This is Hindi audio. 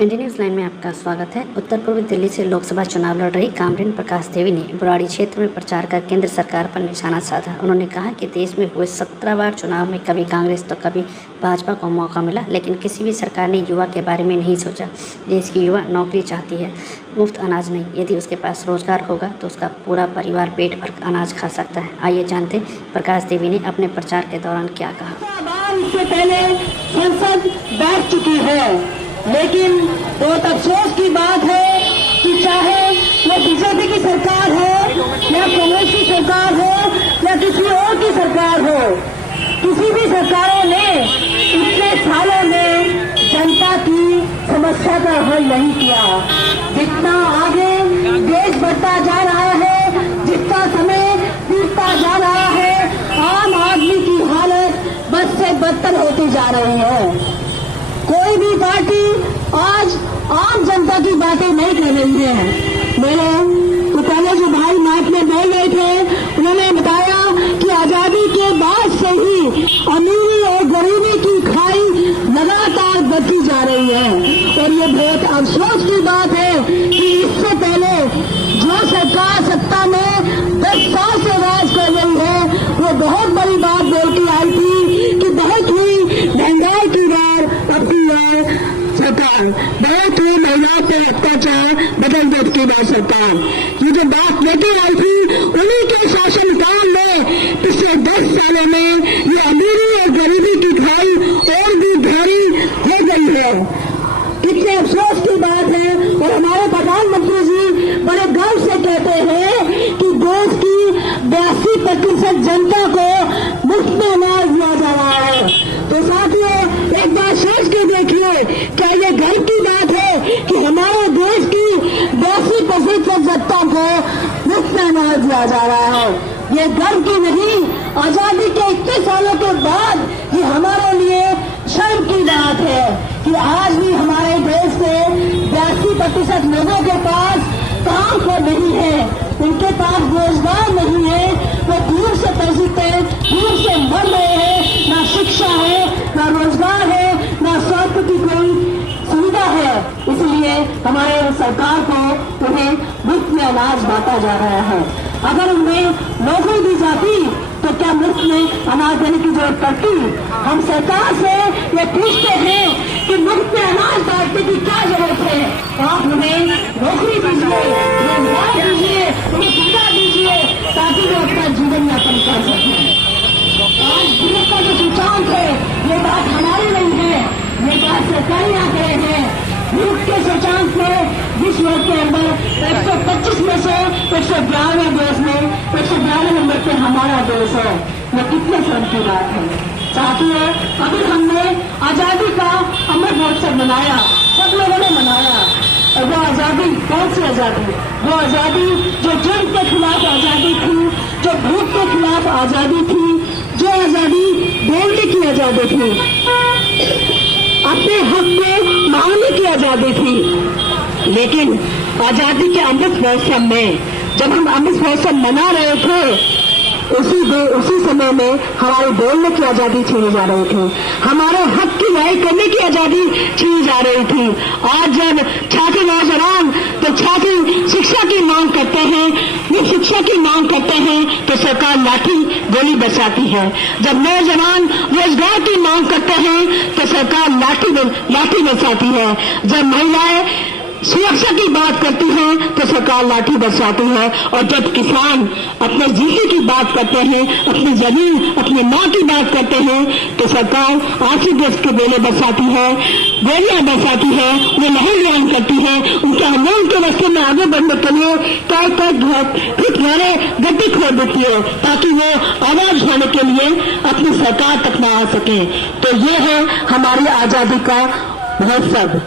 इंडियन न्यूज़ लाइन में आपका स्वागत है। उत्तर पूर्वी दिल्ली से लोकसभा चुनाव लड़ रही कामरेन प्रकाश देवी ने बुराड़ी क्षेत्र में प्रचार कर केंद्र सरकार पर निशाना साधा। उन्होंने कहा कि देश में हुए 17 बार चुनाव में कभी कांग्रेस तो कभी भाजपा को मौका मिला, लेकिन किसी भी सरकार ने युवा के बारे में नहीं सोचा। देश की युवा नौकरी चाहती है, मुफ्त अनाज नहीं। यदि उसके पास रोजगार होगा तो उसका पूरा परिवार पेट भर अनाज खा सकता है। आइए जानते प्रकाश देवी ने अपने प्रचार के दौरान क्या कहा। इससे पहले संसद बैठ चुकी है, लेकिन बहुत अफसोस की बात है कि चाहे वो बीजेपी की सरकार हो या कांग्रेस की सरकार हो या किसी और की सरकार हो, किसी भी सरकारों ने इतने सालों में जनता की समस्या का हल नहीं किया। जितना आगे देश बढ़ता जा रहा है, जितना समय बीतता जा रहा है, आम आदमी की हालत बद से बदतर होती जा रही है। कोई भी पार्टी आज आम जनता की बातें नहीं कर रही है। मेरे तो पहले जो भाई माइक में बोल रहे थे, उन्होंने बताया कि आजादी के बाद से ही अमीरी और गरीबी की खाई लगातार बढ़ती जा रही है। और ये बहुत अफसोस की बात है कि इससे पहले जो सरकार सत्ता में 10 साल से राज कर रही है, वो बहुत बड़ी बात बोल के आई थी कि बहुत हुई महंगाई की बार, अब की बार सरकार, बहुत हुई महिलाओं पर अत्याचार, बदल देश की बार सरकार। ये जो बात लेकर आई थी, उन्हीं के शासनकाल में पिछले 10 सालों में ये अमीरी और गरीबी की खाई और भी भारी हो गई है। कितने अफसोस की बात है। और हमारे प्रधानमंत्री जी बड़े गर्व से कहते हैं कि देश की 82% जनता को मुफ्त में अनाज दिया जा रहा है। तो साथियों, एक बात सोच के देखिए, क्या ये गर्व की बात है कि हमारे देश की 82% जनता को मुफ्त में अनाज दिया जा रहा है? ये गर्व की नहीं, आजादी के इतने सालों के बाद ये हमारे लिए शर्म की बात है कि आज भी हमारे देश में 82% लोगों के पास काम को नहीं है, उनके पास रोजगार नहीं है, वो दूर से पैसे दूर से मर रहे हैं। ना शिक्षा है, ना रोजगार है, ना स्वास्थ्य की कोई सुविधा है। इसलिए हमारे सरकार को उन्हें मुफ्त में अनाज बांटा जा रहा है। अगर उन्हें नौकरी दी जाती तो क्या मुफ्त में अनाज देने की जरूरत पड़ती? हम सरकार से ये पूछते हैं कि मुफ्त में अनाज बांटने की क्या जरूरत है? आप उन्हें नौकरी दीजिए, रोजगार दीजिए, उन्हें सुविधा दीजिए ताकि वो अपना जीवन यापन कर सकें। आज देश का जो सूचांक है, ये बात हमारी नहीं है, ये बात सरकारी आंकड़े हैं। मुल्क के सूचांक में विश्व के अंदर 125 में से 192 देश में 192 नंबर पे हमारा देश है। ये कितने शर्म की बात है। साथियों, अभी हमने आजादी का अमृत महोत्सव मनाया, सब लोगों ने मनाया। और वो आजादी कौन सी आजादी? वो आजादी जो जुर्म के खिलाफ आजादी थी, जो भूख के खिलाफ आजादी थी, जो आजादी बोलने की आजादी थी, अपने हक को मांगने की आजादी थी। लेकिन आजादी के अमृत महोत्सव में जब हम अमृत महोत्सव मना रहे थे, उसी समय में हमारे बोलने की आजादी छीनी जा रही थी, हमारे हक की लड़ाई करने की आजादी छीनी जा रही थी। आज जब छात्र नौजवान तो छात्र शिक्षा की मांग करते हैं, ये शिक्षा की मांग करते हैं तो सरकार लाठी गोली बरसाती है। जब नौजवान रोजगार की मांग करते हैं तो सरकार लाठी बरसाती है। जब महिलाएं सुरक्षा की बात करती हैं तो सरकार लाठी बरसाती है। और जब किसान अपने जीने की बात करते हैं, अपनी जमीन, अपनी माँ की बात करते हैं, तो सरकार आंसू गैस के गोले बरसाती है, गोलियां बरसाती है, वो लहर ग्रहण करती है। उनके आंदोलन के रास्ते में आगे बढ़ने के लिए गड्ढे खोद देती है ताकि वो आवाज उठाने के लिए अपनी सरकार तक न आ सके। तो ये है हमारी आजादी का महोत्सव।